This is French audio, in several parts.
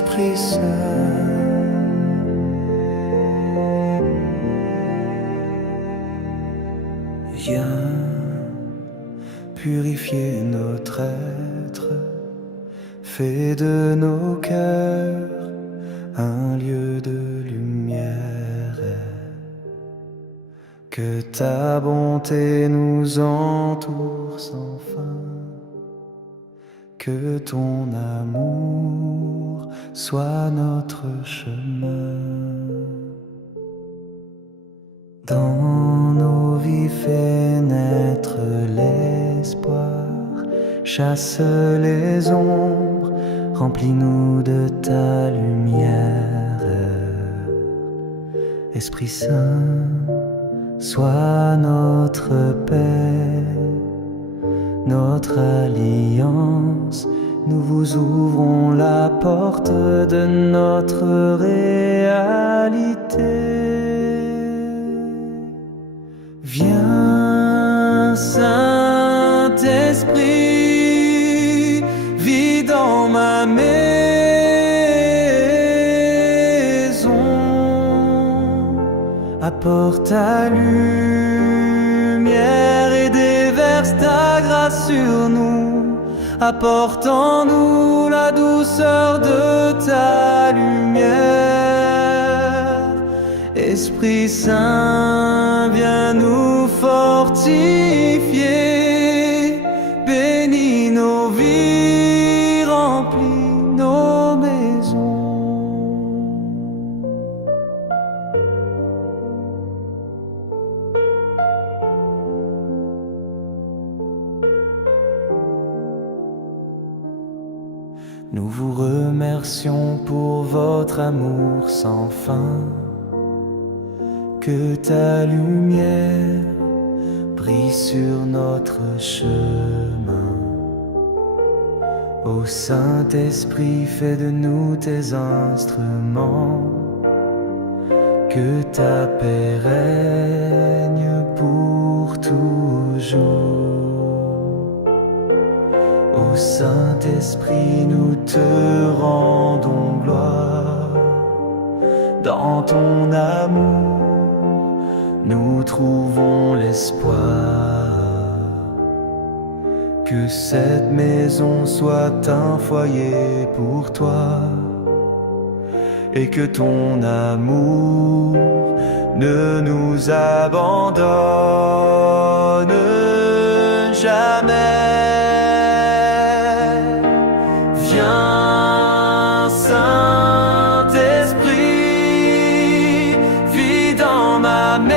Esprit Saint. Viens purifier notre être, fais de nos cœurs un lieu de lumière. Que ta bonté nous entoure sans fin, que ton amour soit notre chemin. Dans nos vies fais naître l'espoir, chasse les ombres, remplis-nous de ta lumière. Esprit Saint, sois notre paix, notre alliance. Nous vous ouvrons la porte de notre réalité. Viens, Saint-Esprit, vis dans ma maison. Apporte ta lumière et déverse ta grâce sur nous. Apporte en nous la douceur de ta lumière. Esprit Saint, viens nous fortifier. Bénis nos vies, remplis nos maisons. Nous vous remercions pour votre amour sans fin. Que ta lumière brille sur notre chemin. Ô Saint-Esprit, fais de nous tes instruments. Que ta paix règne pour toujours. Ô Saint-Esprit, nous te rendons gloire. Dans ton amour, nous trouvons l'espoir. Que cette maison soit un foyer pour toi, et que ton amour ne nous abandonne jamais. Viens, Saint-Esprit, vis dans ma maison.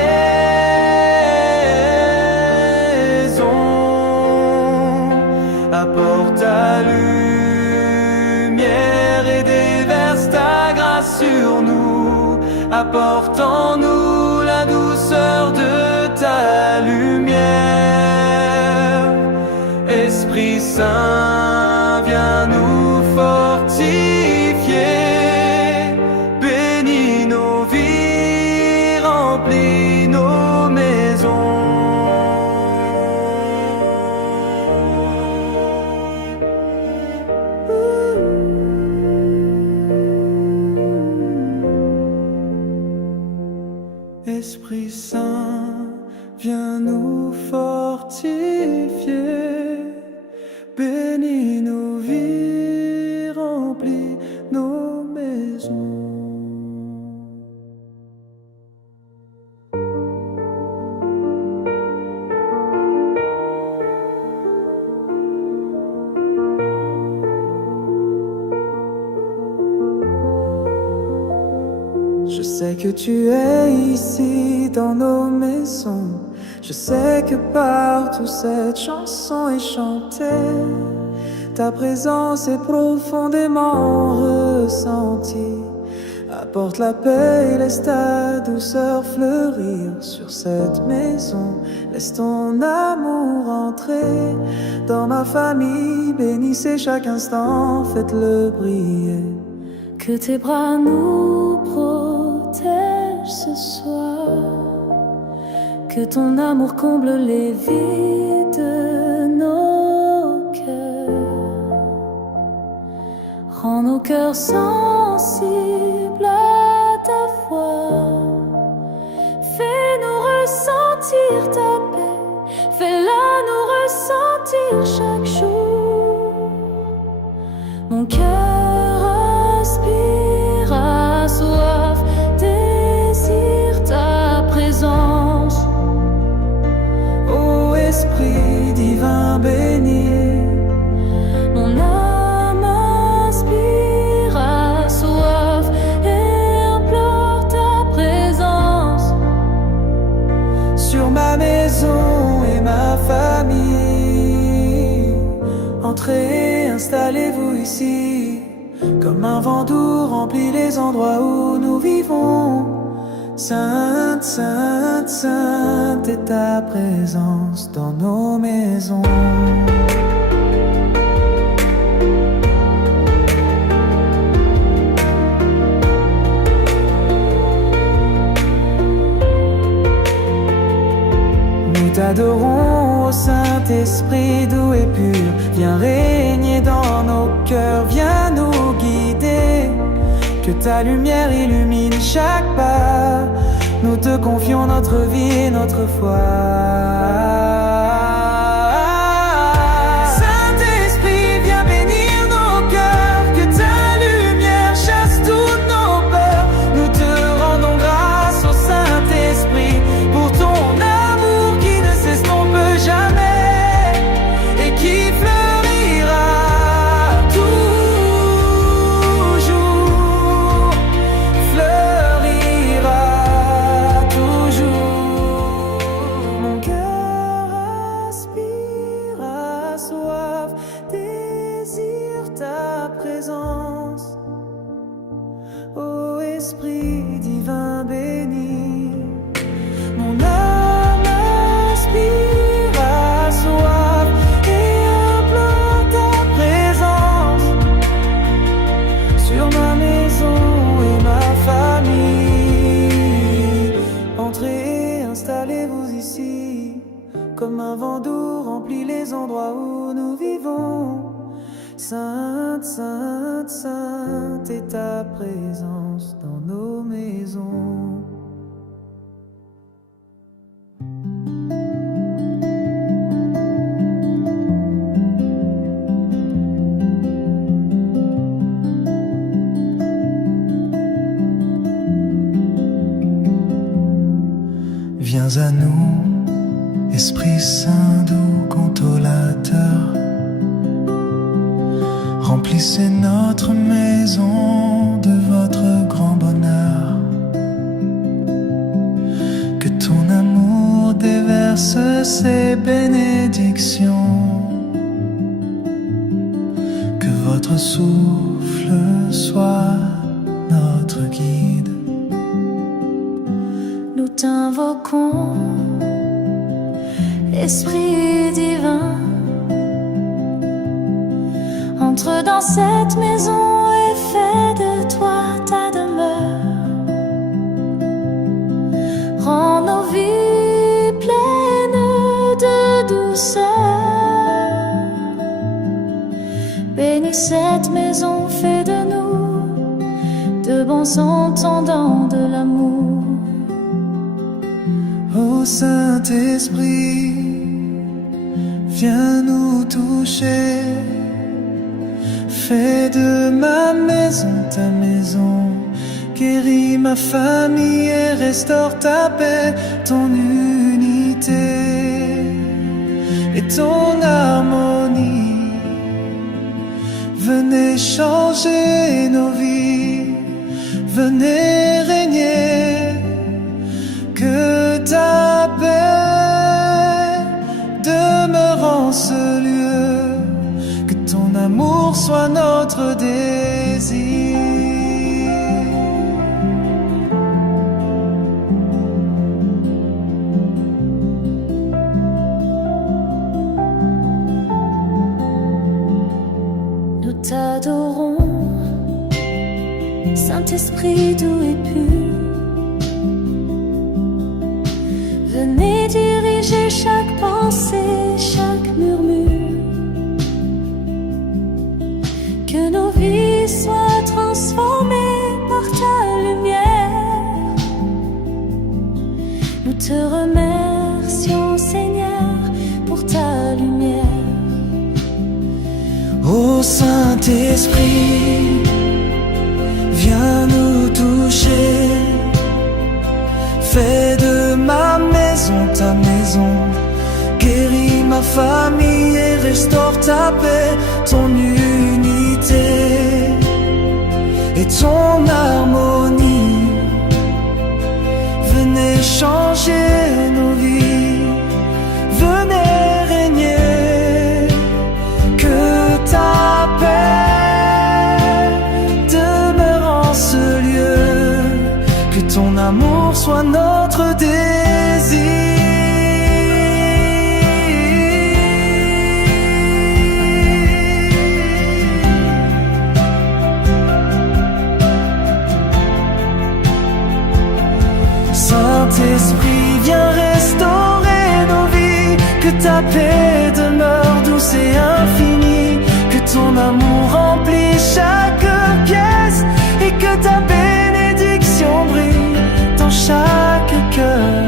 Apporte ta lumière et déverse ta grâce sur nous. Apporte en nous la douceur de ta lumière. Esprit Saint, viens nous fortifier. Bénis nos vies, remplis nos maisons. Esprit Saint, viens nous fortifier. Bénis nos vies, remplis nos maisons. Je sais que tu es ici dans nos maisons. Je sais que partout cette chanson est chantée. Ta présence est profondément ressentie. Apporte la paix et laisse ta douceur fleurir sur cette maison. Laisse ton amour entrer dans ma famille. Bénissez chaque instant, faites-le briller. Que tes bras nous protègent ce soir. Que ton amour comble les vides de nos cœurs. Rends nos cœurs sans respire chaque jour. Mon cœur aspire, a soif, désire ta présence. Ô Esprit divin béni, Mon âme aspire, a soif et implore ta présence. sur ma maison et ma famille, entrez, installez-vous ici. Comme un vent doux remplit les endroits où nous vivons. Sainte, sainte, sainte est ta présence dans nos maisons. Nous t'adorons, ô Saint-Esprit doux et pur. Viens régner dans nos cœurs, viens nous guider. Que ta lumière illumine chaque pas. Nous te confions notre vie et notre foi. Saint-Esprit, viens bénir nos cœurs. Que ta lumière chasse toutes nos peurs. Nous te rendons grâce au Saint-Esprit pour ton amour qui ne s'estompe jamais et qui fleurira toujours, fleurira toujours. Mon cœur aspire, a soif, désire ta présence. Ô Esprit divin béni, mon âme aspire, a soif et implore ta présence. Sur ma maison et ma famille, entrez, installez-vous ici. Comme un vent doux remplit les endroits où nous vivons. Sainte, sainte, sainte est ta présence dans nos maisons. Viens à nous, Esprit Saint doux consolateur. Remplissez notre maison de votre grand bonheur. Que ton amour déverse ses bénédictions. Que votre souffle soit notre guide. Nous t'invoquons, Esprit divin. Entre dans cette maison et fais de toi ta demeure. Rends nos vies pleines de douceur. Bénis cette maison, fais de nous de bons entendants de l'amour. Ô Saint-Esprit, viens nous toucher. Fais de ma maison ta maison. Guéris ma famille et restaure ta paix, ton unité et ton harmonie. Venez changer nos vies, venez régner. Que ta paix demeure en ce lieu, que ton amour soit notre désir. Nous t'adorons, Saint-Esprit doux et pur. Venez diriger chaque pensée, chaque murmure. Que nos vies soient transformées par ta lumière. Nous te remercions, Seigneur, pour ta lumière. Saint-Esprit, viens nous toucher. Fais de ma maison ta maison. Guéris ma famille et restaure ta paix, ton unité et ton harmonie. Venez changer nos vies, venez régner. Que ta paix demeure en ce lieu, que ton amour soit notre désir. Saint-Esprit, viens restaurer nos vies. Que ta paix demeure douce et infinie. Que ton amour remplisse chaque pièce. Et que ta bénédiction brille dans chaque cœur.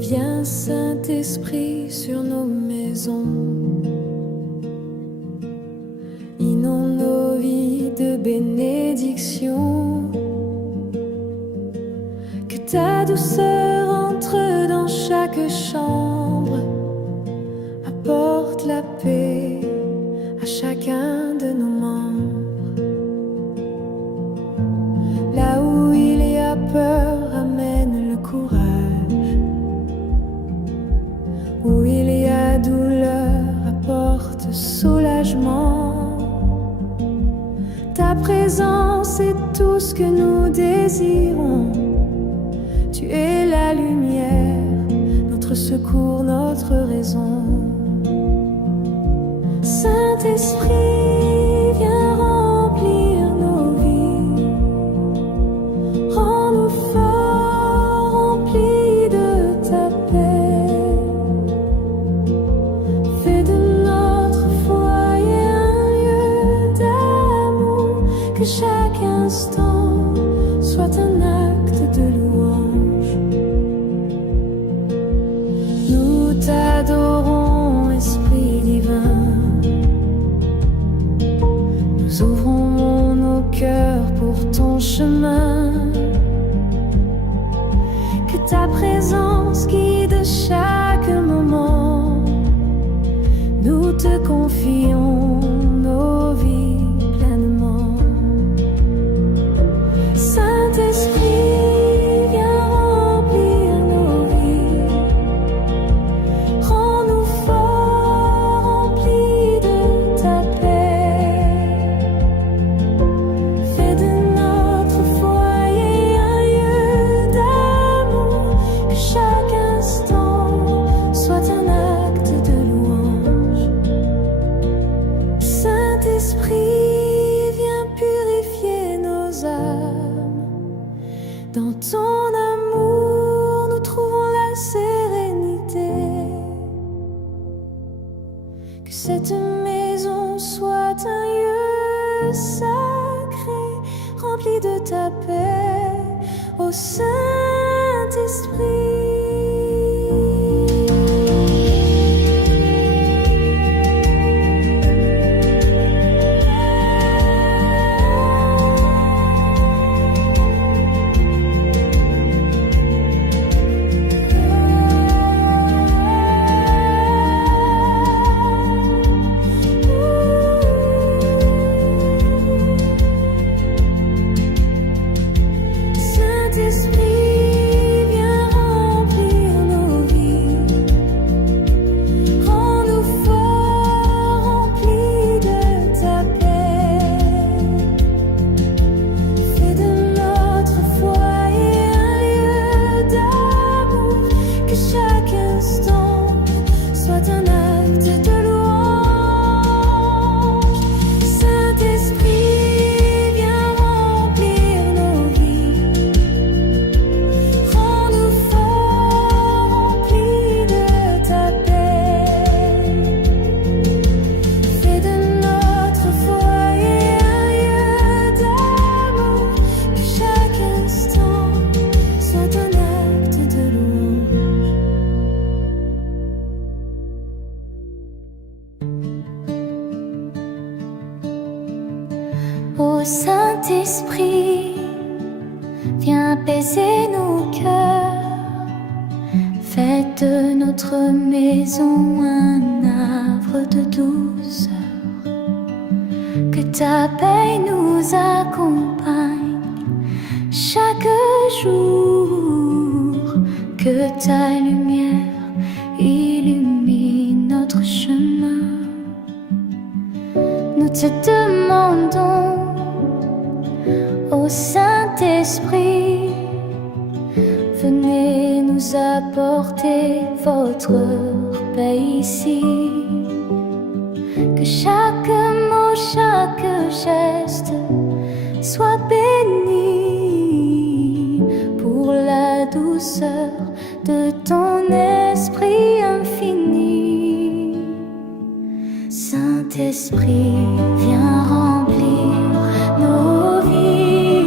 Viens Saint-Esprit sur nos maisons, inonde nos vies de bénédiction. Que ta douceur entre dans chaque chambre, apporte la paix à chacun de nos membres. Là où il y a peur, amène le courage. Où il y a douleur, apporte soulagement. Ta présence est tout ce que nous désirons. Tu es la lumière, notre secours, notre raison. Saint-Esprit, viens remplir nos vies. Rends-nous forts, remplis de ta paix. Fais de notre foyer un lieu d'amour. Que chaque instant soit un acte de louange. Nous t'adorons, Esprit divin. Nous ouvrons nos cœurs pour ton chemin. Que ta présence guide chaque moment. Nous te confions nos vies pleinement. Saint-Esprit, viens remplir nos vies. Rends-nous forts, remplis de ta paix. Fais de notre foyer un lieu d'amour. Que chaque instant soit un acte de louange. Saint-Esprit, viens purifier nos âmes. Dans ton amour, nous trouvons la sérénité. Que cette maison soit un lieu sacré, rempli de ta paix, ô Saint-Esprit. Saint-Esprit, viens remplir nos vies. Rends-nous forts, remplis de ta paix. Fais de notre foyer un lieu d'amour. Que chaque instant soit un acte de louange. Saint-Esprit, viens remplir nos vies. Rends-nous forts, remplis de ta paix. Saint-Esprit, viens apaiser nos cœurs. Faites de notre maison un havre de douceur. Que ta paix nous accompagne chaque jour. Que ta lumière illumine notre chemin. Nous te demandons, ô Saint-Esprit, venez nous apporter votre paix ici. Que chaque mot, chaque geste soit béni pour la douceur de ton esprit infini. Saint-Esprit, viens remplir nos vies.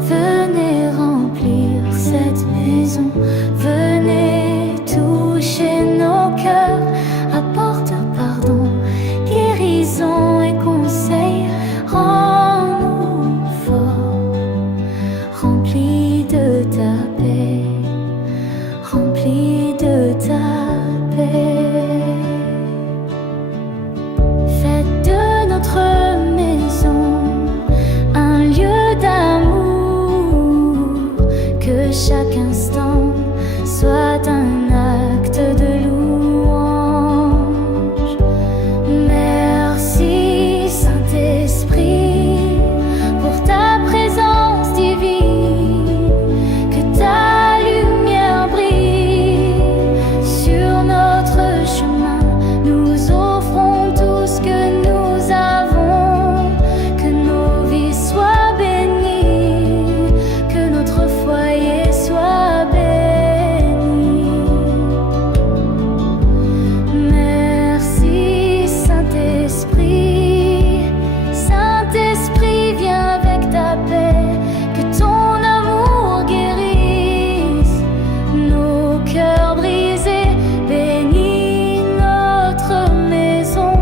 Venez remplir cette maison. Venez toucher nos cœurs. Apporte pardon, guérison et conseil. Rends-nous forts, remplis de ta paix, remplis de ta paix. Faites de notre maison un lieu d'amour. Que chaque instant soit un acte de louange. Merci Saint-Esprit pour ta présence divine. Que ta lumière brille sur notre chemin. Nous offrons tout ce que nous avons. Que nos vies soient bénies. Que notre foyer soit béni. Merci Saint-Esprit. Saint-Esprit, viens avec ta paix. Que ton amour guérisse nos cœurs brisés. Bénis notre maison,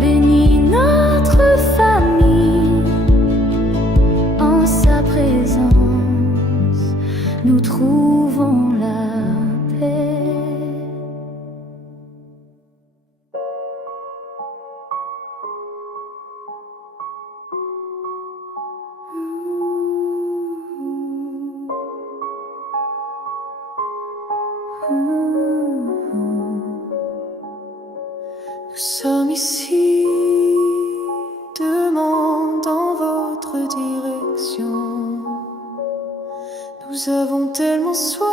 bénis notre famille. En sa présence, nous trouvons la paix. Nous sommes ici, demandant votre direction. Nous avons tellement soif,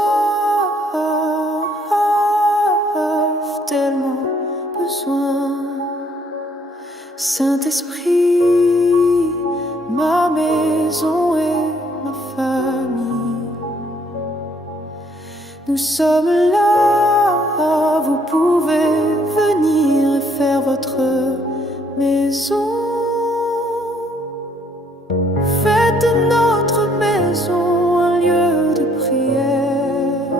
tellement besoin. Saint-Esprit, ma maison et ma famille. Nous sommes là, vous pouvez venir et faire votre maison. Faites de notre maison un lieu de prière.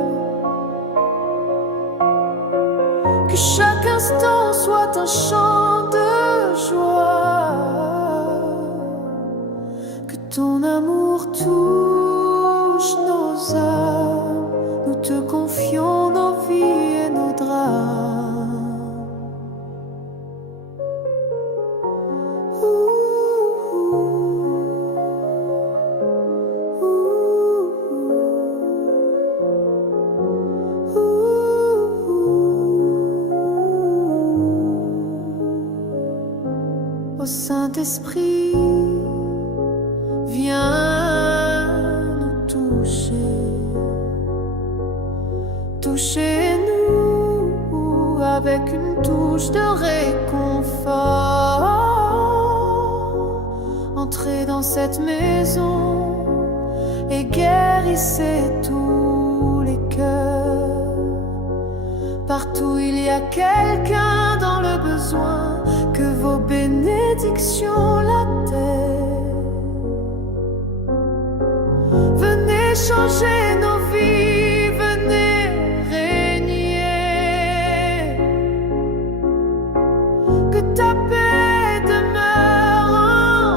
Que chaque instant soit un chant de joie. Que ton amour touche nos âmes. Nous te confions nos vies et nos drames. Ô Saint-Esprit, viens nous toucher. Touchez-nous avec une touche de réconfort. Entrez dans cette maison et guérissez tous les cœurs. Partout il y a quelqu'un dans le besoin. Que vos bénédictions l'atteignent. Venez changer nos vies, venez régner. Que ta paix demeure en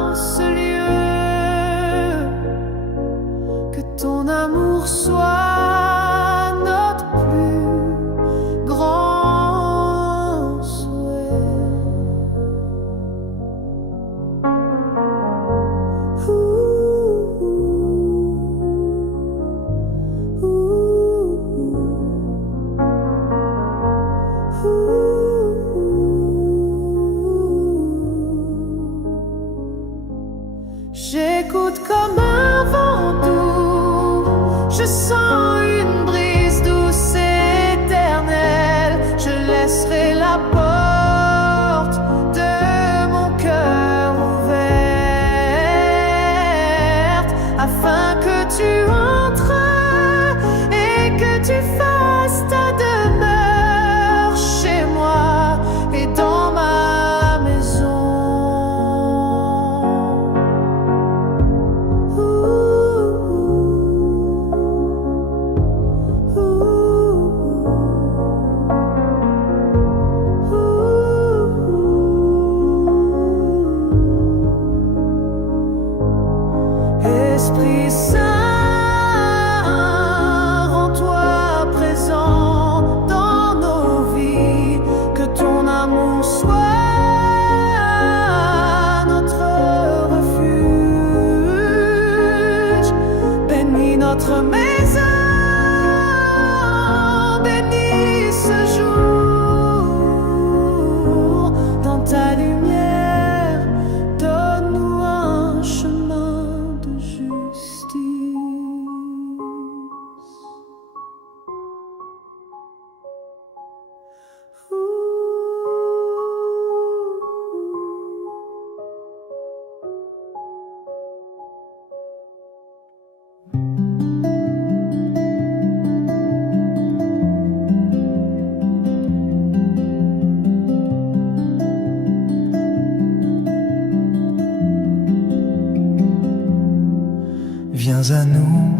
Viens à nous,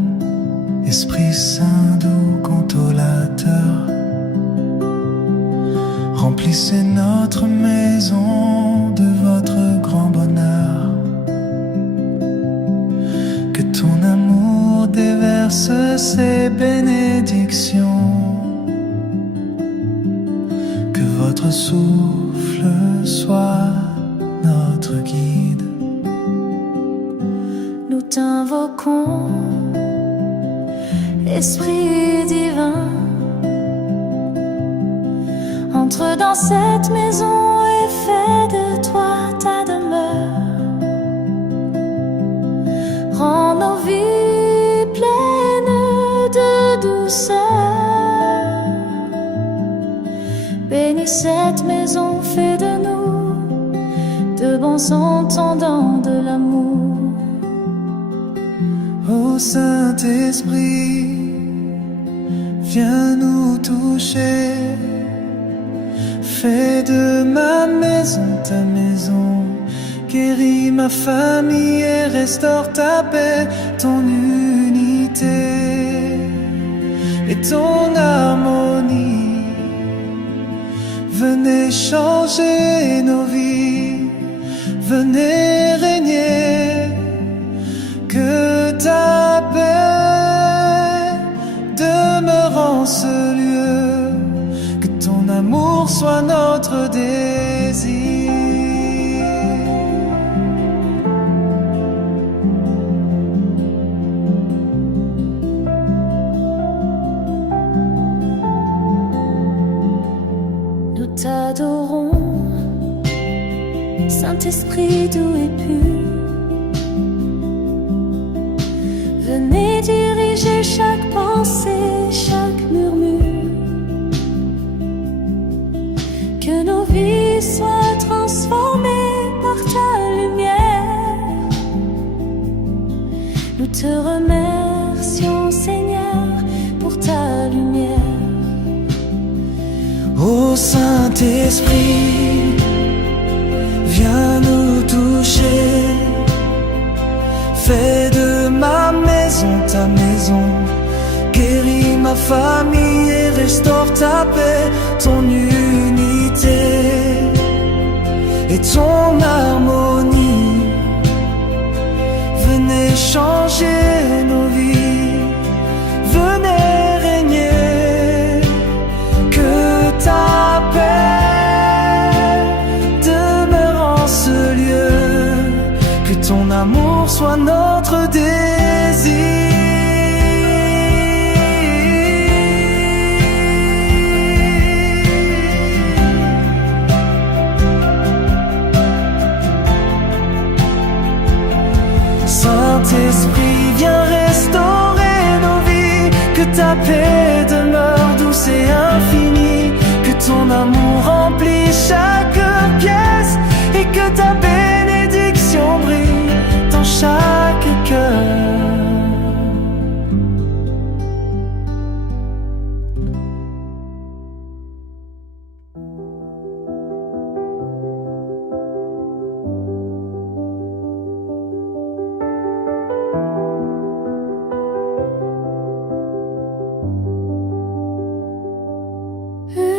Esprit Saint doux consolateur. Remplissez notre maison de votre grand bonheur. Que ton amour déverse ses bénédictions. Que votre souffle soit notre guide. Nous t'invoquons, Esprit divin. Entre dans cette maison et fais de toi ta demeure. Rends nos vies pleines de douceur. Bénis cette maison, fais de nous de bons entendants de l'amour. Ô Saint-Esprit, viens nous toucher. Fais de ma maison ta maison. Guéris ma famille et restaure ta paix, ton unité et ton harmonie. Venez changer nos vies, venez régner. Que ta paix demeure en ce lieu. Que ton amour soit notre désir. Nous t'adorons, Saint-Esprit doux et pur. Venez diriger chaque pensée, chaque murmure. Que nos vies soient transformées par ta lumière. Nous te remercions, Seigneur, pour ta lumière. Ô Saint-Esprit, viens nous toucher. Fais de ma maison ta maison. Guéris ma famille et restaure ta paix, ton unité et ton harmonie. Venez changer nos vies, venez régner. Que ta paix demeure en ce lieu. Que ton amour soit notre désir. Saint-Esprit, viens restaurer nos vies. Que ta paix demeure douce et infinie. Que ton amour remplisse chaque pièce. Et que ta bénédiction brille dans chaque cœur.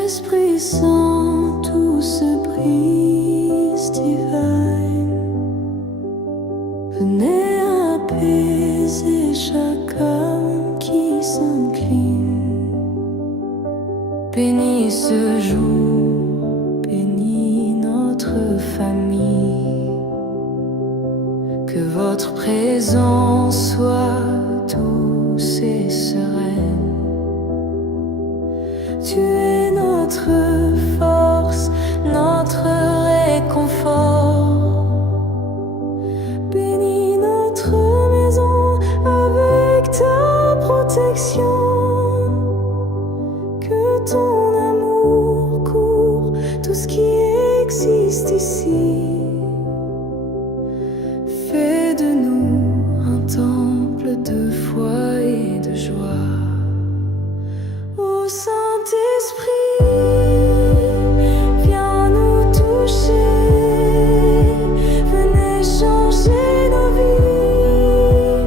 Esprit Saint, tout ce brise divine. Venez apaiser chaque âme qui s'incline. Bénis ce jour, bénis notre famille. Que votre présence soit douce et sereine. Tu es notre force, notre réconfort. Bénis notre maison avec ta protection. Que ton amour couvre tout ce qui existe ici. Fais de nous un temple de foi et de joie. Ô Saint-Esprit, viens nous toucher. Venez changer nos vies.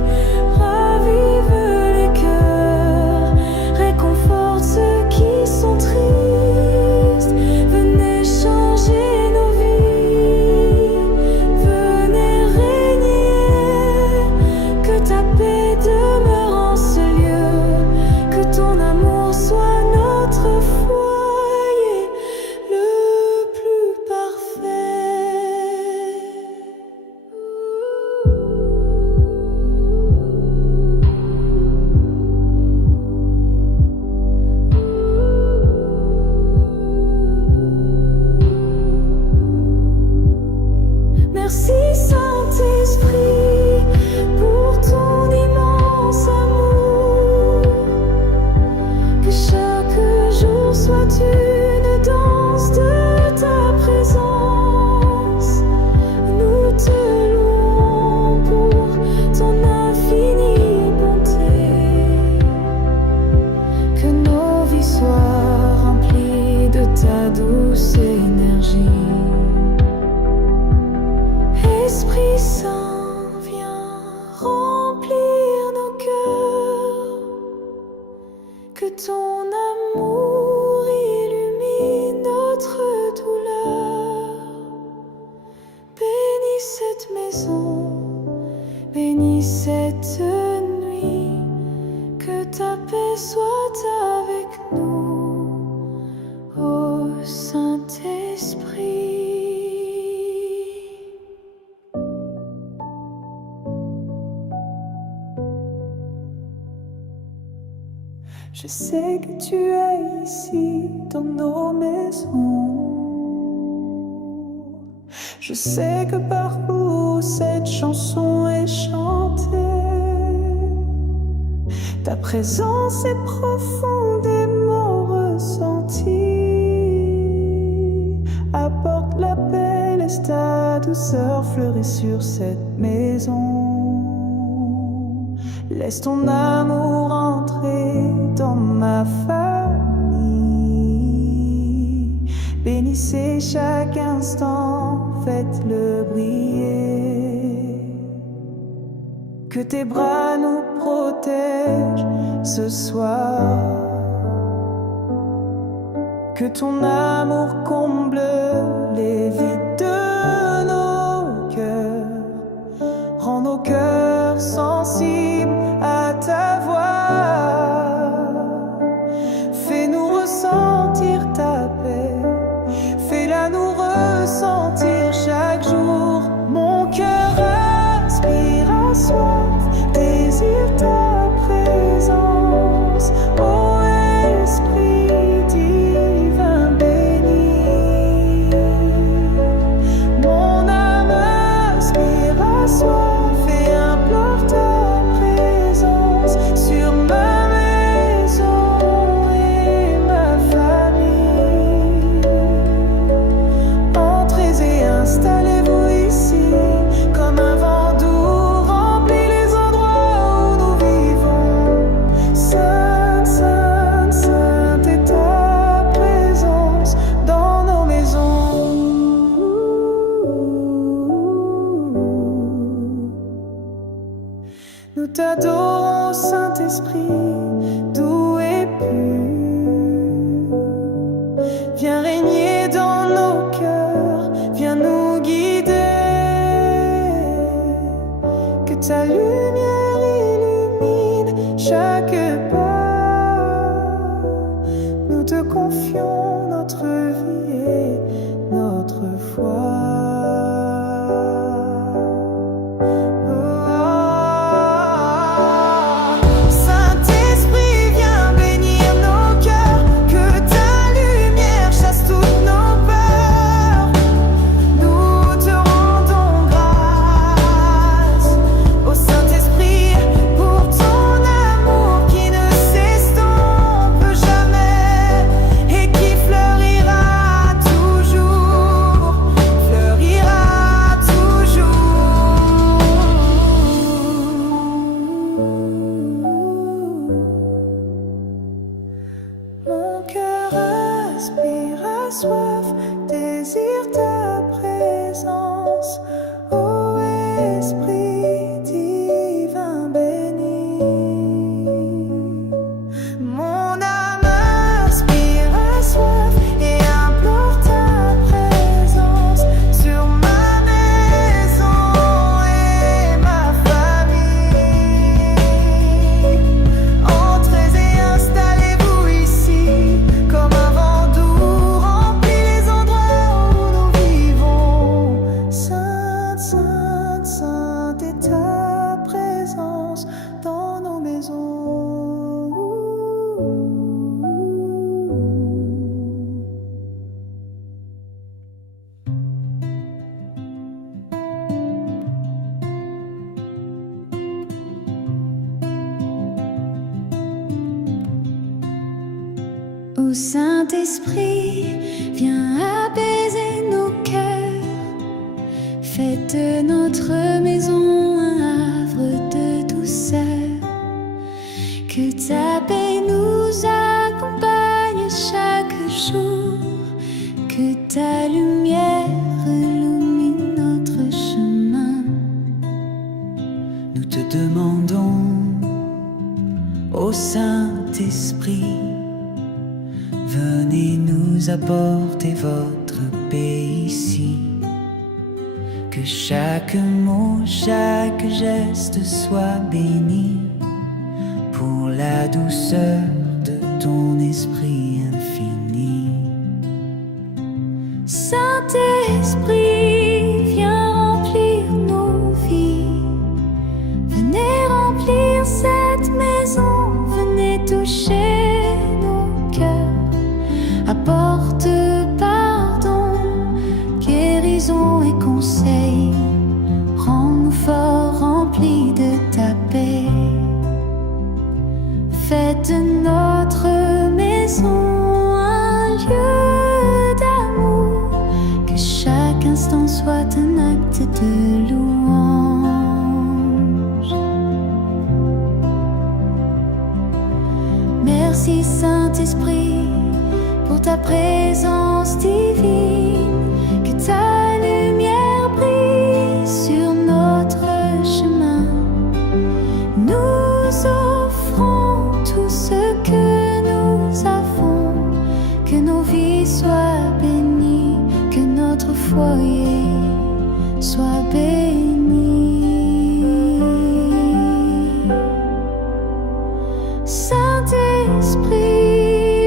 soit rempli de ta douce énergie. Esprit Saint, viens remplir nos cœurs, que ton amour illumine notre douleur. Bénis cette maison, bénis cette nuit, que ta paix soit avec nous, ô Saint-Esprit. Je sais que tu es ici dans nos maisons. Je sais que partout cette chanson est chantée. Ta présence est profondément ressentie. Apporte la paix, laisse ta douceur fleurir sur cette maison. Laisse ton amour entrer dans ma famille. Bénissez chaque instant, faites-le briller. Que tes bras nous protègent ce soir. Que ton amour comble les vides de nos cœurs. Rends nos cœurs sensibles à ta voix. Fais-nous ressentir ta paix. Fais-la nous ressentir chaque jour. Mon cœur aspire à soif, désire ta présence. Ô Esprit divin béni. Mon âme aspire à soif et implore ta présence sur ma maison et ma famille. Entrez et installez-vous ici, comme un vent doux remplit les endroits où nous vivons. Sainte, Sainte, Sainte est ta présence dans nos maisons. Nous t'adorons, Saint-Esprit, doux et pur. Viens régner dans nos cœurs, viens nous guider. Que ta lumière illumine chaque pas. Nous te confions notre vie et notre foi. Saint-Esprit, viens bénir nos cœurs, que ta lumière chasse toutes nos peurs. Nous te rendons grâce, ô Saint-Esprit, pour ton amour qui ne s'estompe jamais et qui fleurira toujours, fleurira toujours. Mon cœur aspire à soif, désire ta présence, ô Esprit divin béni. Mon âme aspire à soif et implore ta présence sur ma maison et ma famille. Entrez et installez-vous ici, comme un vent doux remplit les endroits où nous vivons. Sainte, Sainte, Sainte est ta présence dans nos maisons. Ô Saint-Esprit, viens apaiser nos cœurs. Fais de notre maison un havre de douceur. Que ta paix nous accompagne venez nous apporter votre paix ici. Que chaque mot, chaque geste soit béni pour la douceur de ton esprit infini. Saint-Esprit, viens remplir nos vies. Venez remplir cette maison, venez toucher nos cœurs. Apporte pardon, guérison et conseil. Rends-nous forts, remplis de ta paix. Faites de notre maison un lieu d'amour. Que chaque instant soit un acte de louange. Merci Saint-Esprit pour ta présence divine. Que ta lumière brille sur notre chemin. Nous offrons tout ce que nous avons. Que nos vies soient bénies, que notre foyer soit béni. Saint-Esprit,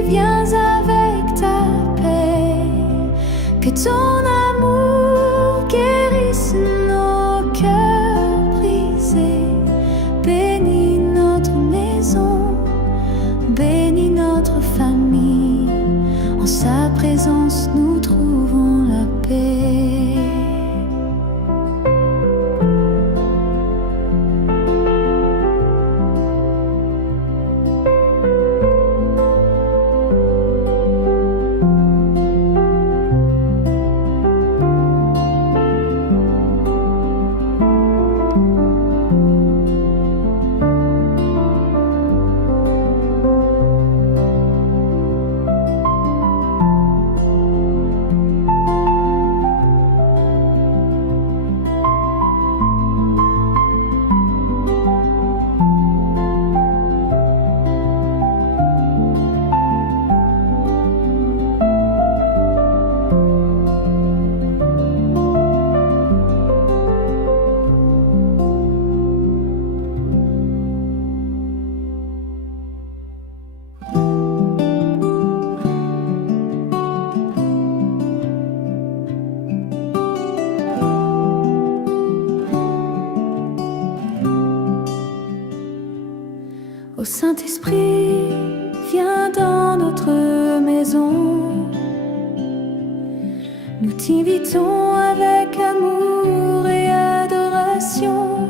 viens avec ta paix. Que ton amour guérisse nos cœurs brisés. Bénis notre maison, bénis notre famille. En sa présence nous trouvons la paix. Ô Saint-Esprit, viens dans notre maison. Nous t'invitons avec amour et adoration.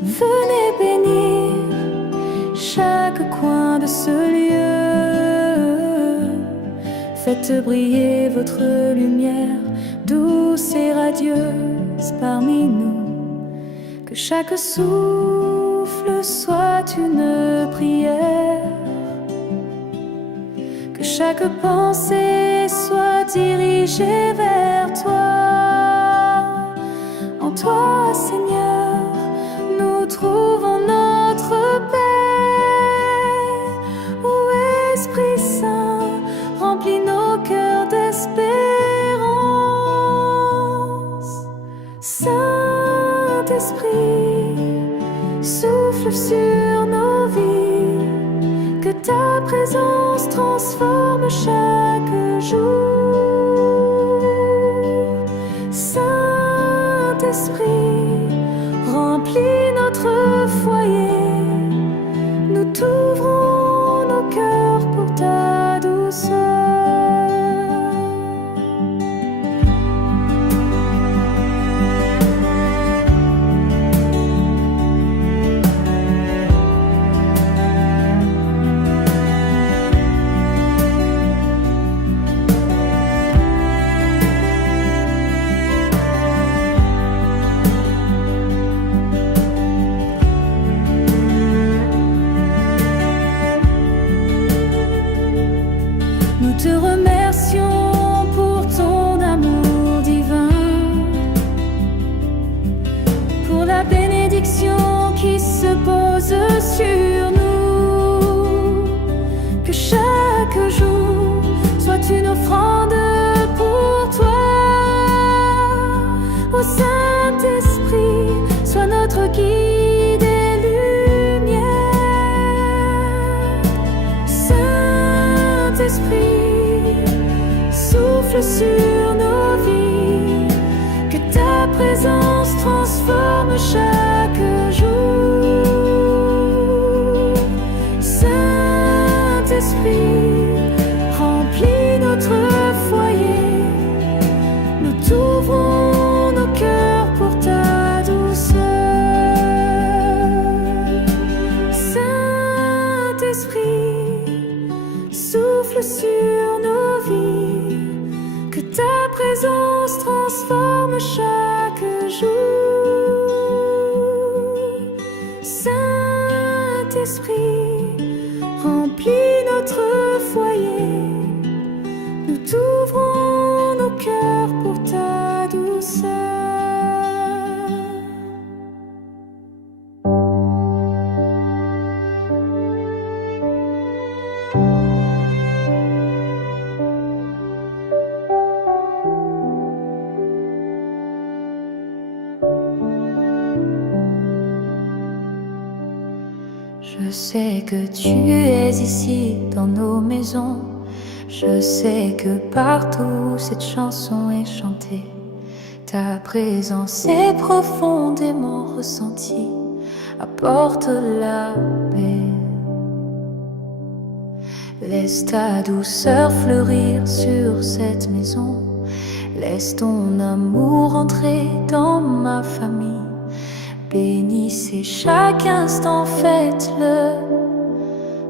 Venez bénir chaque coin de ce lieu. Faites briller votre lumière douce et radieuse parmi nous. Que chaque souffle soit une prière. Que chaque pensée soit dirigée vers toi. En toi, Seigneur, nous trouvons notre paix. Ô Esprit Saint, remplis nos cœurs d'espérance. Saint-Esprit, souffle sur nos vies. Que ta présence transforme chaque jour. Saint-Esprit, remplis notre foyer. Nous t'ouvrons nos cœurs pour ta douceur. Nous te remercions pour ton amour divin, pour la bénédiction qui se pose sur nous. Que chaque chaque jour soit une offrande pour toi. Ô Saint-Esprit, sois notre guide et lumière. Saint-Esprit, souffle sur nos vies, que ta présence transforme chaque jour. Saint-Esprit, remplis notre foyer, nous t'ouvrons nos cœurs pour ta douceur. Saint-Esprit, souffle sur nos vies, que ta présence transforme chaque jour. Saint-Esprit, remplis notre foyer, nous t'ouvrons nos cœurs pour ta douceur. Je sais que tu es ici dans nos maisons. Je sais que partout cette chanson est chantée. Ta présence est profondément ressentie. Apporte la paix. Laisse ta douceur fleurir sur cette maison. Laisse ton amour entrer dans ma famille. Bénissez chaque instant, faites-le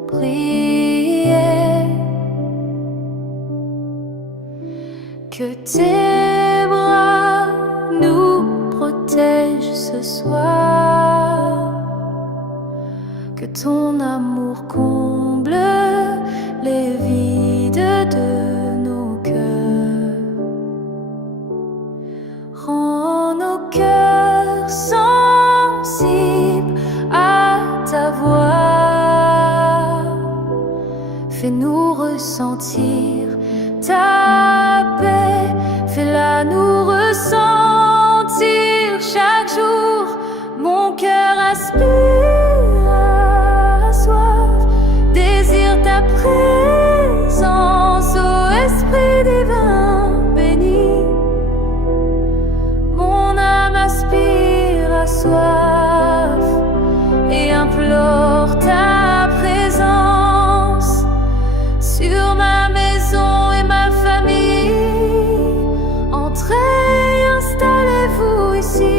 prier. Que tes bras nous protègent ce soir. Que ton amour comble les vides de nos cœurs. Rends nos cœurs sensibles à ta voix. Fais-nous ressentir ta paix. Fais-la nous ressentir chaque jour. Mon cœur aspire à soif, désire ta présence, ô Esprit divin béni. Mon âme aspire à soif et implore ta présence sur ma maison et ma famille. Entrez, installez-vous ici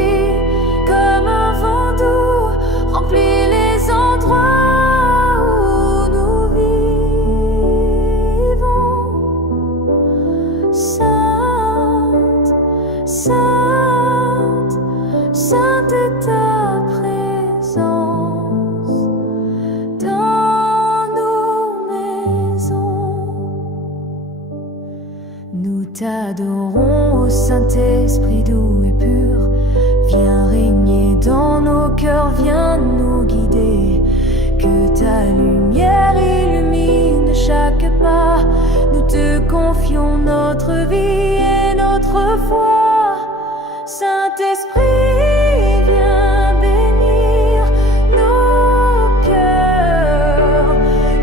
comme un vent doux, remplis les endroits où nous vivons. Sainte, sainte, sainte est ta présence dans nos maisons. Nous t'adorons, ô Saint-Esprit doux et pur. Viens régner dans nos cœurs, viens nous guider. Que ta lumière illumine chaque pas. Nous te confions notre vie et notre foi. Saint-Esprit, viens bénir nos cœurs.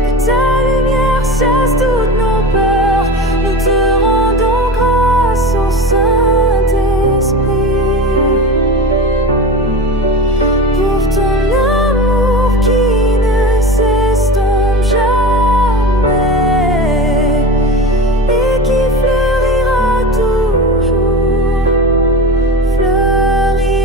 Que ta lumière chasse toutes nos peurs. Nous te rendons grâce, ô Saint-Esprit, pour ton amour qui ne s'estompe jamais et qui fleurira toujours, fleurira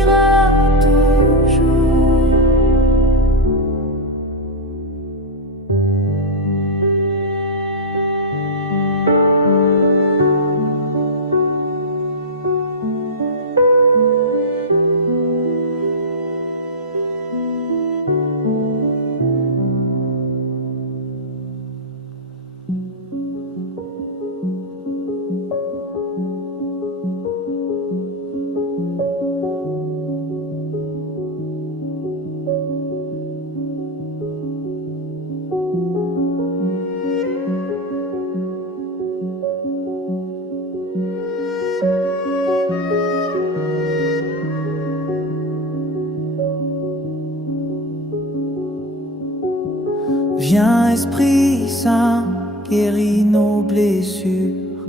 Esprit Saint, guéris nos blessures.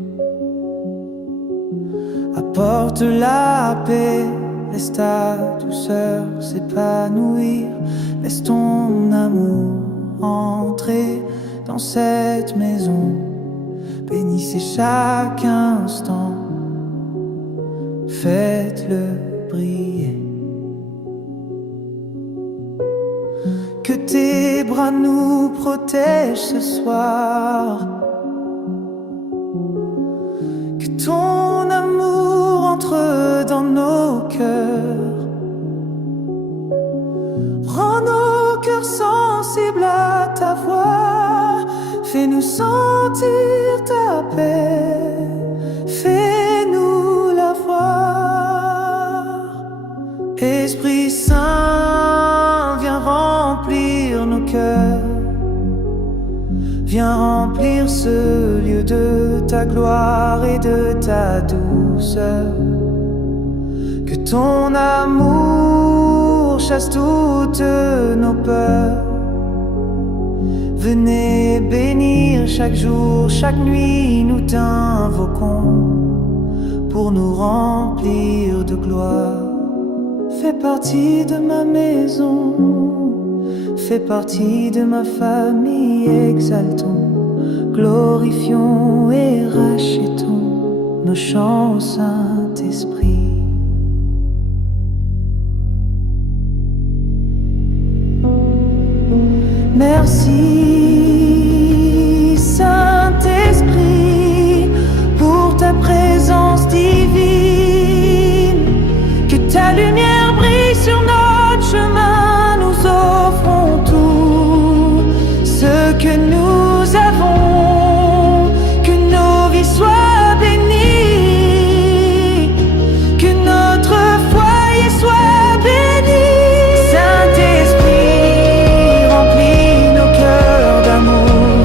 Apporte la paix, laisse ta douceur s'épanouir. Laisse ton amour entrer dans cette maison. Bénissez chaque instant, faites-le briller. Que tes bras nous protègent ce soir. Que ton amour entre dans nos cœurs. Rends nos cœurs sensibles à ta voix. Fais-nous sentir ta paix. Fais-nous la voir. Esprit Saint, viens remplir nos cœurs. Viens remplir ce lieu de ta gloire et de ta douceur. Que ton amour chasse toutes nos peurs. Venez bénir chaque jour, chaque nuit, nous t'invoquons pour nous remplir de gloire. Fais partie de ma maison, fais partie de ma famille, exaltons, glorifions et rachetons nos chants au Saint-Esprit. Merci Saint-Esprit pour ta présence divine. Que ta lumière brille sur notre chemin. Nous offrons tout ce que nous avons. Que nos vies soient bénies. Que notre foyer soit béni. Saint-Esprit, remplis nos cœurs d'amour.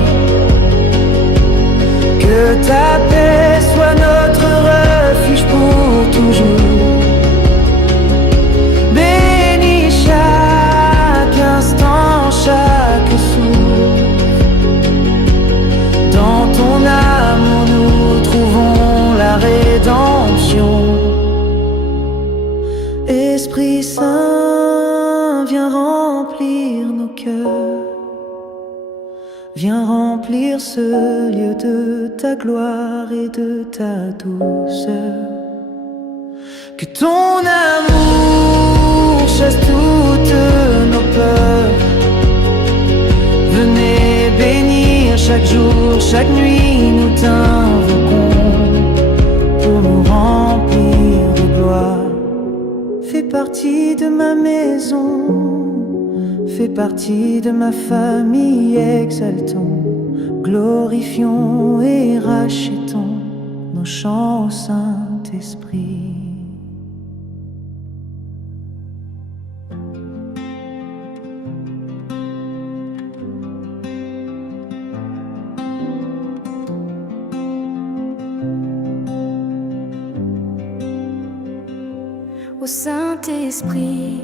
Que ta paix soit notre refuge pour toujours. Bénis chaque instant, chaque souffle. Dans ton amour nous trouvons la rédemption. Esprit Saint, viens remplir nos cœurs. Viens remplir ce lieu de ta gloire et de ta douceur. Que ton amour chasse toutes nos peurs. Venez bénir chaque jour, chaque nuit, nous t'invoquons pour nous remplir de gloire. Fais partie de ma maison, fais partie de ma famille, exaltons, glorifions et rachetons nos chants au Saint-Esprit. Ô Saint-Esprit,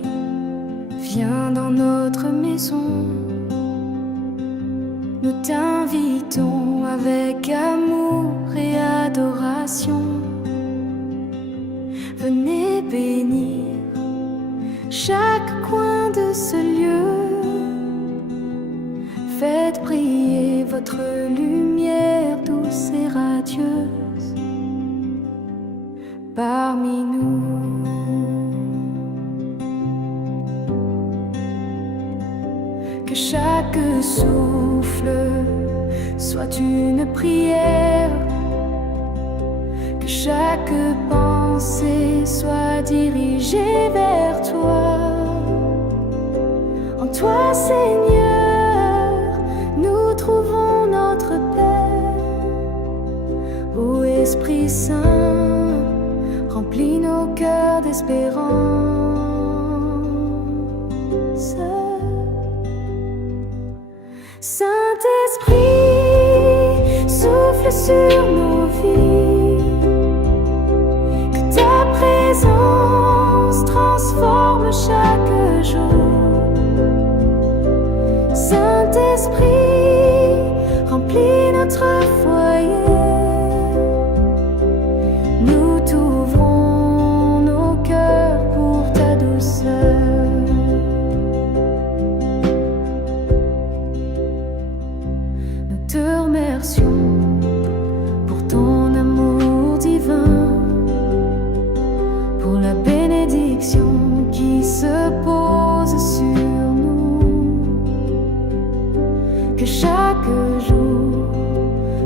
viens dans notre maison. Nous t'invitons avec amour et adoration. Venez bénir chaque coin de ce lieu. Faites briller votre lumière douce et radieuse parmi nous. Que chaque souffle soit une prière. Que chaque pensée soit dirigée vers toi. En toi, Seigneur, nous trouvons notre paix. Ô Esprit Saint, remplis nos cœurs d'espérance. Saint-Esprit, souffle sur nos vies. Que ta présence transforme chaque jour. Saint-Esprit,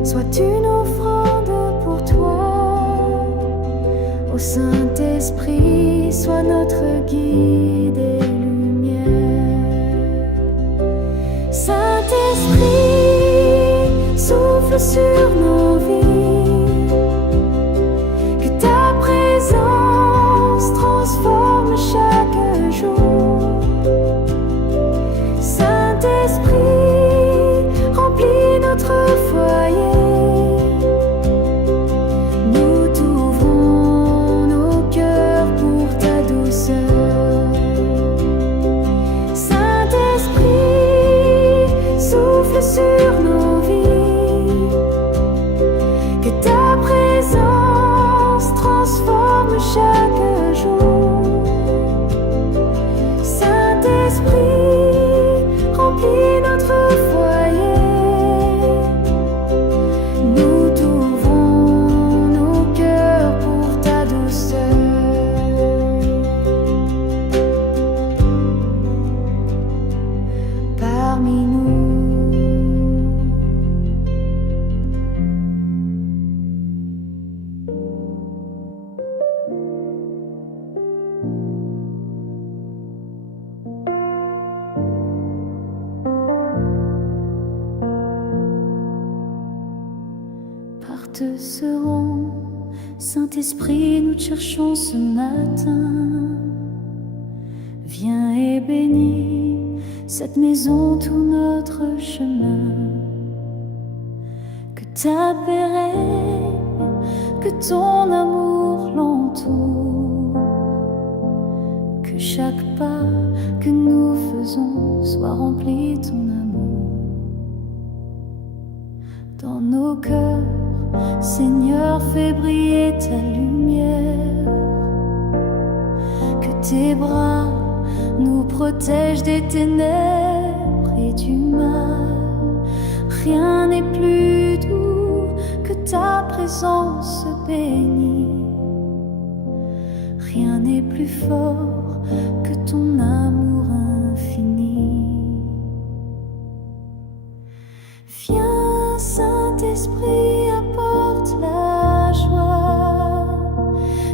soit une offrande pour toi. Ô Saint-Esprit, sois notre guide et lumière. Saint-Esprit, souffle sur nos vies, que ta présence transforme chaque jour. Saint-Esprit, remplis notre foyer. Nous t'ouvrons nos cœurs pour ta douceur. Saint-Esprit, souffle sur nos vies, que ta présence transforme chaque jour. Saint-Esprit, remplis notre foyer. Nous t'ouvrons nos cœurs pour ta douceur. Parmi nous, partent seront. Saint-Esprit, nous te cherchons ce matin. Viens et bénis cette maison, tout notre chemin. Que ta paix règne, que ton amour l'entoure. Que chaque pas que nous faisons soit rempli de ton amour. Dans nos cœurs, Seigneur, fais briller ta lumière. Que tes bras nous protègent des ténèbres et du mal. Rien n'est plus doux que ta présence bénie. Rien n'est plus fort que ton amour infini. Viens, Saint-Esprit, apporte la joie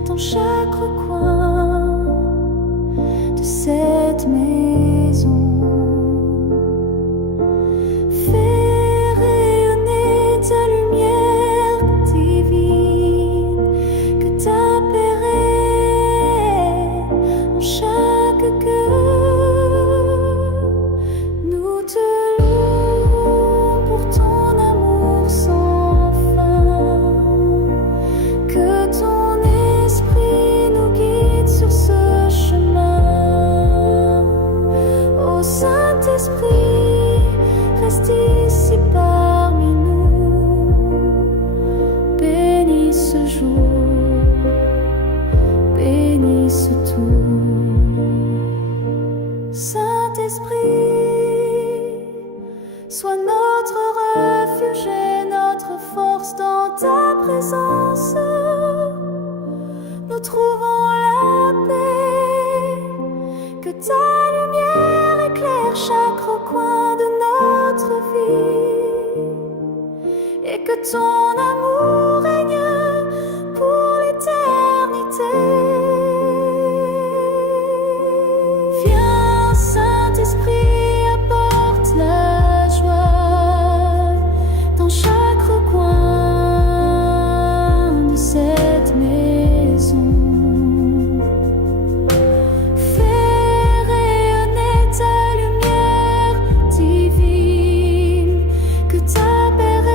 dans chaque recoin de cette maison. Fais rayonner ta lumière divine, que ta paix règne en chaque cœur. Nous te louons pour ton amour sans fin. Que ton esprit nous guide sur ce chemin. Ô Saint-Esprit, reste ici parmi nous. Bénis ce jour, bénis tout. Saint-Esprit, sois notre refuge et notre force dans ta présence. Nous trouvons la paix, que ta lumière éclaire chaque recoin de notre vie, et que ton amour règne pour l'éternité. Viens, Saint-Esprit, apporte la joie dans chaque recoin de cette maison. Fais rayonner ta lumière divine, que ta paix règne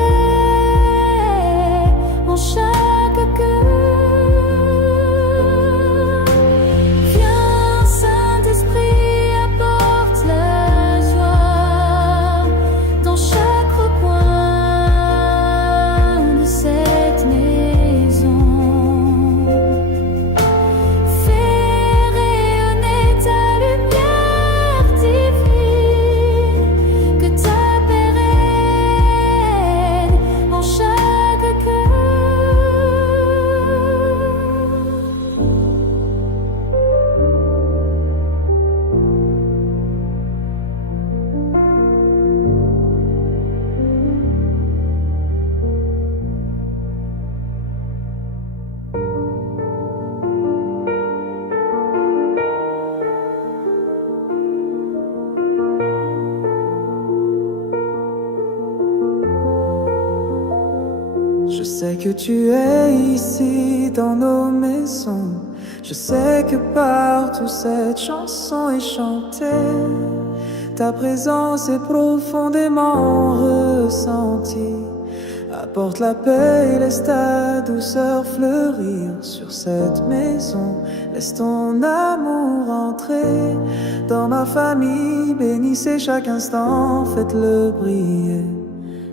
Je sais que tu es ici dans nos maisons. Je sais que partout cette chanson est chantée. Ta présence est profondément ressentie. Apporte la paix et laisse ta douceur fleurir sur cette maison. Laisse ton amour entrer dans ma famille. Bénissez chaque instant, faites-le briller.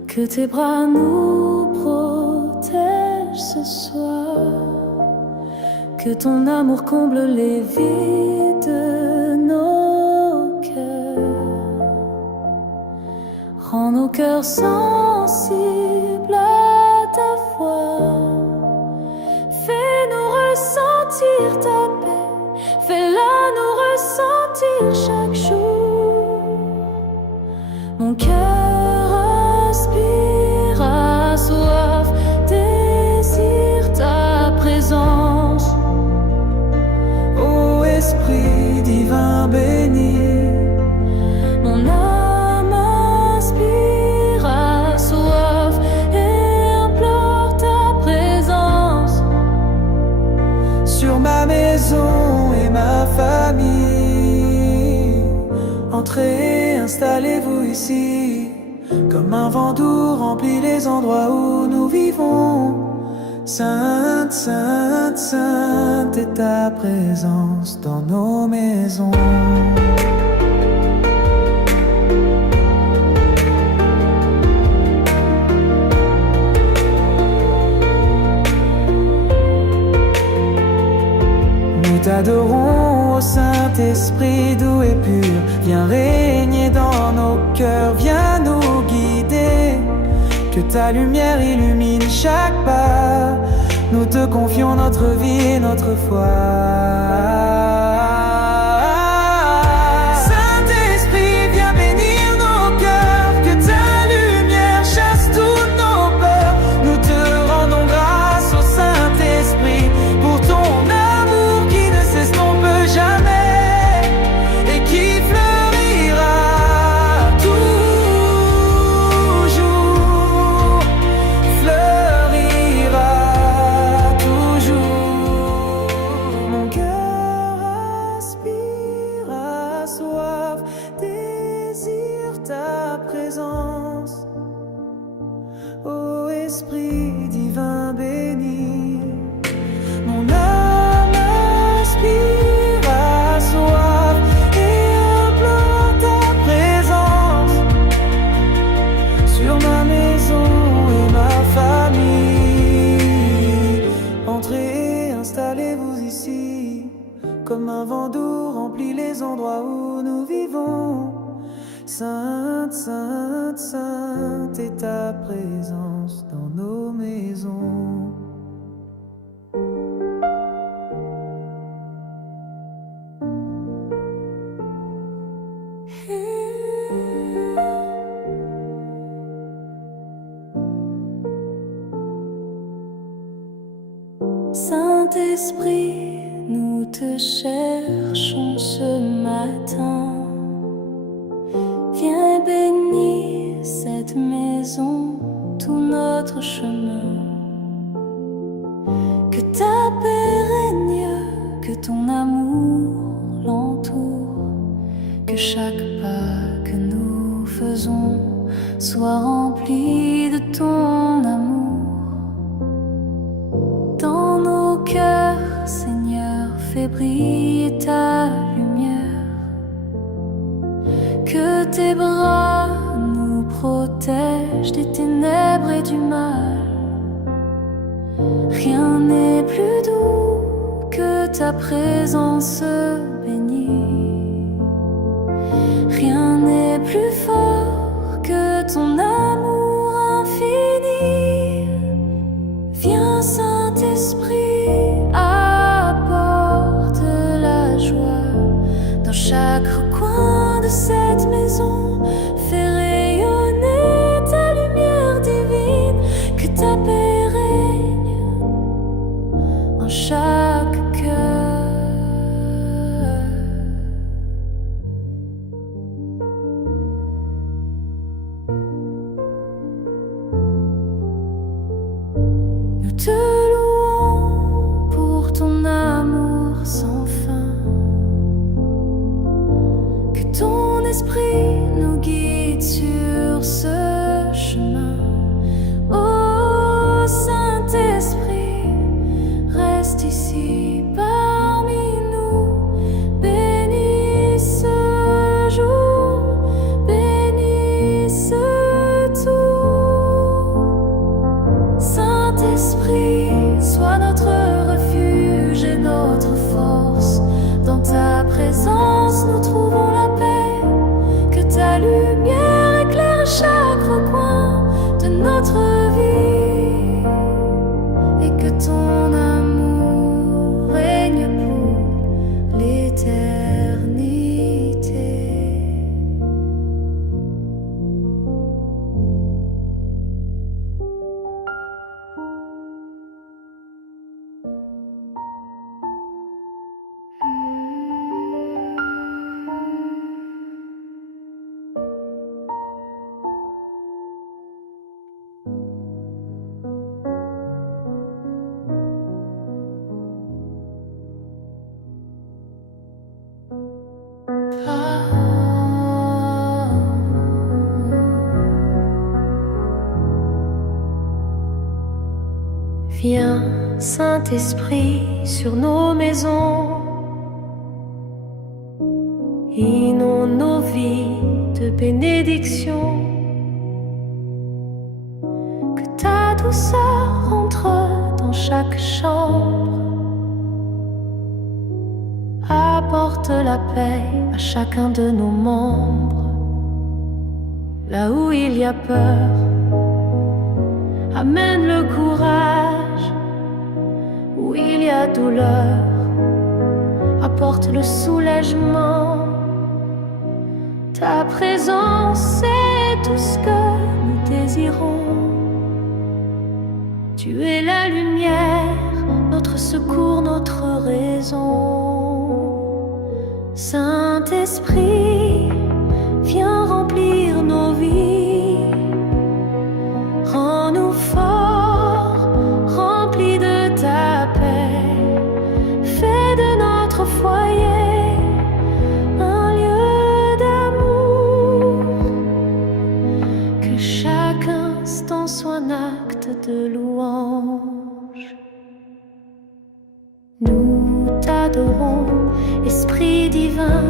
Que tes bras nous protègent ce soir. Que ton amour comble les vides de nos cœurs. Rends nos cœurs sensibles à ta voix. Fais-nous ressentir ta paix. Fais-la nous ressentir chaque jour. Mon cœur aspire à soif, désire ta présence. Ô Esprit divin béni, Mon âme aspire à soif et implore ta présence. sur ma maison et ma famille. Entrez, installez-vous ici. Comme un vent doux remplit les endroits où nous vivons. Sainte, sainte, sainte est ta présence dans nos maisons. Nous t'adorons, ô Saint-Esprit doux et pur. Viens régner dans nos cœurs, viens nous guider. Que ta lumière illumine chaque pas. Nous te confions notre vie et notre foi. Saint-Esprit, viens bénir nos cœurs. Que ta lumière chasse toutes nos peurs. Nous te rendons grâce au Saint-Esprit pour ton amour qui ne s'estompe jamais et qui fleurira toujours. Fleurira toujours. Mon cœur aspire à soif, désire ta présence. Ô Esprit divin béni, mon âme aspire à soif et implore ta présence sur ma maison et ma famille. Entrez, installez-vous ici. Comme un vent doux remplit les endroits où nous vivons. Sainte, sainte, sainte est ta présence dans nos maisons. Saint-Esprit, nous te cherchons ce matin. Viens bénir cette maison, tout notre chemin. Que ta paix règne, que ton amour l'entoure. Que chaque pas que nous faisons soit rempli de ton amour. Dans nos cœurs, Seigneur, fais briller ta lumière. Que tes bras nous protègent des ténèbres et du mal. Rien n'est plus doux que ta présence bénie. Rien n'est plus fort que ton amour infini. Viens, Saint-Esprit, apporte la joie dans chaque recoin de cette maison. Fais rayonner ta lumière divine. Que ta paix règne en chaque cœur. te louons pour ton amour sans fin. Que ton esprit nous guide sur ce chemin. Ô Saint-Esprit, reste ici parmi nous. Bénis ce jour, bénis tout. Saint-Esprit, sois notre refuge et notre force. Dans ta présence, nous trouvons la paix. Que ta lumière éclaire chaque recoin de notre vie. Et que ton amour règne pour l'éternité. Viens, Saint-Esprit, sur nos maisons. Inonde nos vies de bénédiction. Que ta douceur entre dans chaque chambre. Apporte la paix à chacun de nos membres. Là où il y a peur, amène le courage. Où il y a douleur, apporte le soulagement. Ta présence est tout ce que nous désirons. Tu es la lumière, notre secours, notre raison. Saint-Esprit, viens remplir nos vies. Rends-nous forts, remplis de ta paix. Fais de notre foyer un lieu d'amour. Que chaque instant soit un acte de louange. Nous t'adorons, Esprit divin.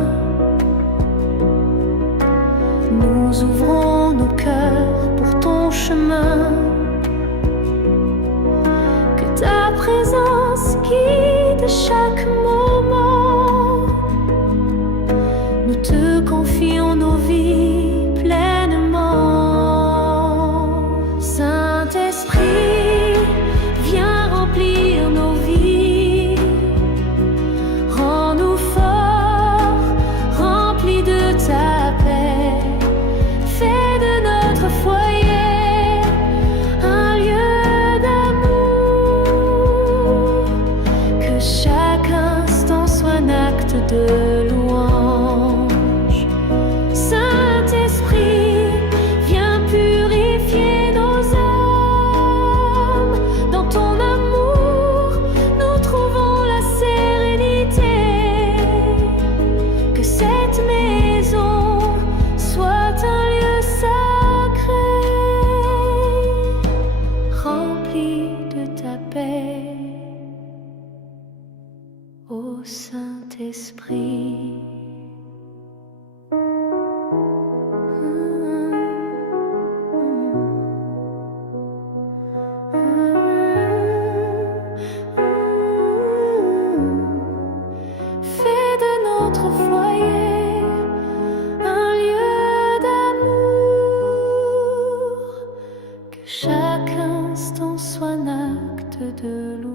Nous ouvrons nos cœurs pour ton chemin. Que ta présence guide chaque moment. Nous te confions nos vies pleinement. Saint-Esprit, viens remplir nos vies. Rends-nous forts, remplis de ta paix. Fais de notre foyer un lieu d'amour. Que chaque instant soit un acte de louange. Saint-Esprit, viens purifier nos âmes. Dans ton amour, nous trouvons la sérénité. Que cette maison soit un lieu sacré, rempli de ta paix. Ô Saint-Esprit. Fais de notre foyer un lieu d'amour. Que chaque instant soit un acte de louange.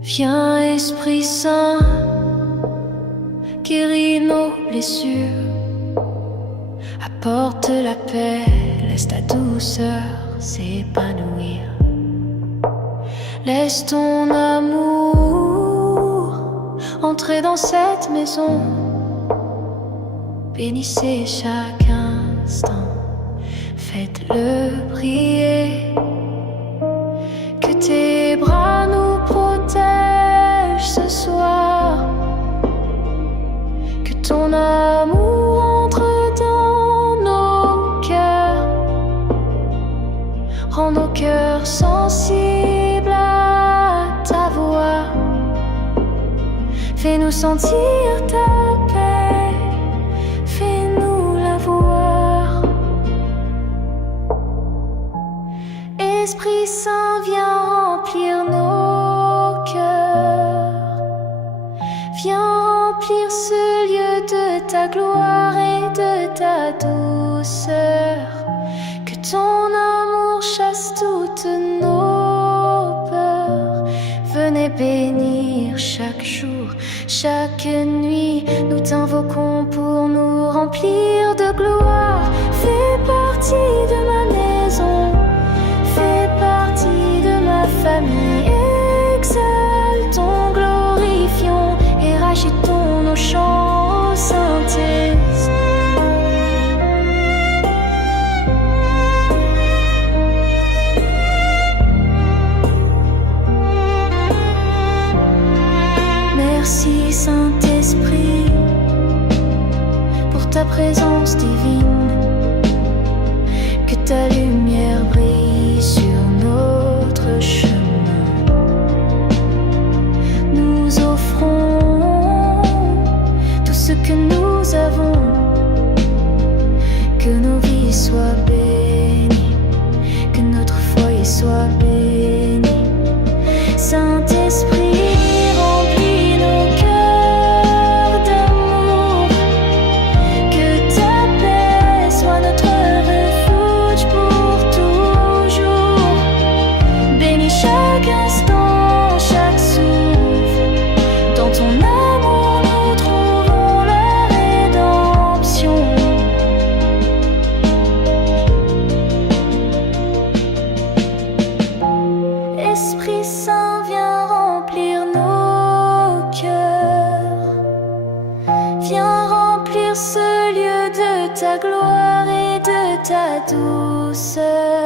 Viens, Esprit Saint, guéris nos blessures. Apporte la paix, laisse ta douceur s'épanouir. Laisse ton amour entrer dans cette maison. Bénissez chaque instant, faites-le briller. Que tes bras nous protègent ce soir. Que ton amour entre dans nos cœurs. Rends nos cœurs sensibles à ta voix. Fais-nous sentir ta paix. Fais-nous la voir. Esprit Saint, viens remplir nos cœurs. Viens remplir ce lieu de ta gloire et de ta douceur. Que ton amour chasse toutes nos peurs. Venez bénir chaque jour, chaque nuit. Nous t'invoquons pour nous remplir de gloire. Fais partie de ma maison. Fais partie de ma famille. Exaltons, glorifions et rachetons nos chants aux synthèses. Merci Saint-Esprit pour ta présence divine. Que ta lumière brille sur notre chemin. Nous offrons tout ce que nous avons. Que nos vies soient bénies, que notre foyer soit béni. Saint-Esprit, remplis nos cœurs d'amour. Que ta paix soit notre refuge pour toujours. Bénis chaque instant, chaque souffle. Dans ton amour nous trouvons la rédemption. Esprit Saint, viens remplir nos cœurs. Viens remplir ce lieu de ta gloire et de ta douceur.